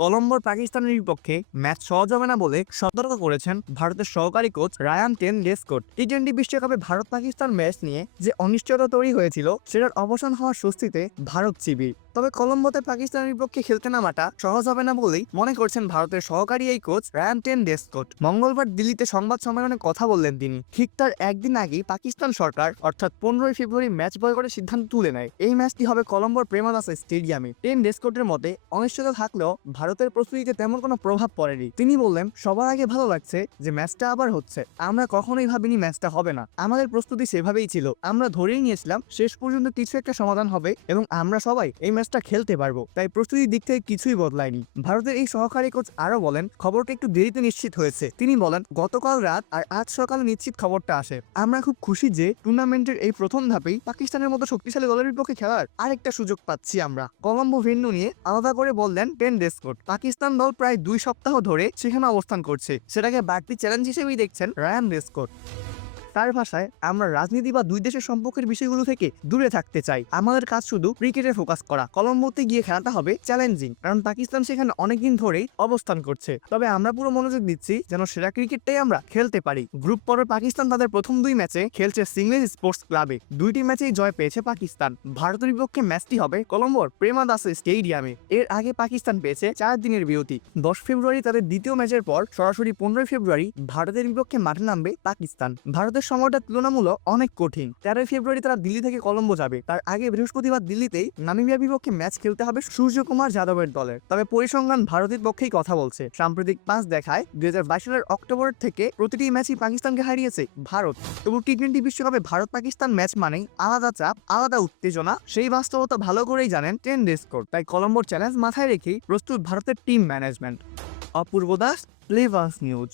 কলম্বোর পাকিস্তানের বিপক্ষে ম্যাচ সহজ হবে না বলে সতর্ক করেছেন ভারতের সহকারী কোচ রায়ান টেন্ডুলকার। টি-20 বিশ্বকাপে ভারত পাকিস্তান ম্যাচ নিয়ে যে অনিশ্চয়তা তৈরি হয়েছিল সেটার অবসান হওয়ার স্বস্তিতে ভারত শিবির। তবে কলম্বোতে পাকিস্তানের বিপক্ষে খেলতে নামাটা সহজ হবে না বলেই মনে করছেন ভারতের সহকারী এই কোচ রায়ান টেন্ডুলকার। মঙ্গলবার দিল্লিতে সংবাদ সম্মেলনে কথা বললেন তিনি। ঠিক তার একদিন আগেই পাকিস্তান সরকার অর্থাৎ 15 ফেব্রুয়ারি ম্যাচ বয়কটের সিদ্ধান্ত তুলে নেয়। এই ম্যাচটি হবে কলম্বোর প্রেমাদাসা স্টেডিয়ামে। টেন্ডুলকারের মতে অনিশ্চয়তা থাকলেও ভারতের প্রস্তুতিতে তেমন কোনো প্রভাব পড়েনি। তিনি বললেন, সবার আগে ভালো লাগছে যে ম্যাচটা আবার হচ্ছে। আমরা কখনোই ভাবিনি ম্যাচটা হবে না। আমাদের প্রস্তুতি সেভাবেই ছিল। আমরা ধরেই নিয়েছিলাম শেষ পর্যন্ত কিছু একটা সমাধান হবে এবং আমরা সবাই এই ম্যাচটা খেলতে পারবো। তাই প্রস্তুতির দিক থেকে কিছুই বদলায়নি। ভারতের এই সহকারী কোচ আরো বলেন, খবরটা একটু দেরিতে নিশ্চিত হয়েছে। তিনি বলেন, গতকাল রাত আর আজ সকালে নিশ্চিত খবরটা আসে। আমরা খুব খুশি যে টুর্নামেন্টের এই প্রথম ধাপেই পাকিস্তানের মতো শক্তিশালী দলের বিপক্ষে খেলার আরেকটা সুযোগ পাচ্ছি আমরা। কলম্বো ভেন্যু নিয়ে আলাদা করে বললেন টেন্ডুলকার। পাকিস্তান দল প্রায় 2 সপ্তাহ ধরে সেখানে অবস্থান করছে। সেটাকে বাড়তি চ্যালেঞ্জ হিসেবেই দেখছেন রায়ান টেন্ডুলকার। তার ভাষায়, আমরা রাজনীতি বা দুই দেশের সম্পর্কের বিষয়গুলো থেকে দূরে থাকতে চাই। আমাদের কাজ শুধু ক্রিকেটে ফোকাস করা। কলম্বোতে গিয়ে খেলাটা হবে চ্যালেঞ্জিং, কারণ পাকিস্তান সেখানে অনেকদিন ধরেই অবস্থান করছে। তবে আমরা পুরো মনোযোগ দিচ্ছি যেন সেরা ক্রিকেটটাই আমরা খেলতে পারি। গ্রুপ পর্বে পাকিস্তান তাদের প্রথম 2 ম্যাচে খেলছে সিংলেজ স্পোর্টস ক্লাবে। 2টি ম্যাচেই জয় পেয়েছে পাকিস্তান। ভারতের বিপক্ষে ম্যাচটি হবে কলম্বোর প্রেমাদাসা স্টেডিয়ামে। এর আগে পাকিস্তান পেয়েছে 4 দিনের বিরতি। 10 ফেব্রুয়ারি তাদের দ্বিতীয় ম্যাচের পর সরাসরি 15 ফেব্রুয়ারি ভারতের বিপক্ষে মাঠে নামবে পাকিস্তান। ভারতের সময়টা তুলনামূলক অনেক কঠিন। 13 ফেব্রুয়ারি তারা দিল্লি থেকে কলম্বো যাবে। তার আগে বৃহস্পতিবার দিল্লিতেই নামিবিয়ার বিপক্ষে ম্যাচ খেলতে হবে সূর্যকুমার যাদবের দলের। তবে পরিসংখ্যান ভারতের পক্ষেই কথা বলছে। সাম্প্রতিক পাঁচ দেখায় 2022 সালের অক্টোবর থেকে প্রতিটি ম্যাচই পাকিস্তানকে হারিয়েছে ভারত। তবু টি-20 বিশ্বকাপে ভারত পাকিস্তান ম্যাচ মানেই আলাদা চাপ, আলাদা উত্তেজনা। সেই বাস্তবতা ভালো করেই জানেন টেন্ডুলকার। তাই কলম্বোর চ্যালেঞ্জ মাথায় রেখেই প্রস্তুত ভারতের টিম ম্যানেজমেন্ট। অপূর্ব দাস, ফ্লেভার্স নিউজ।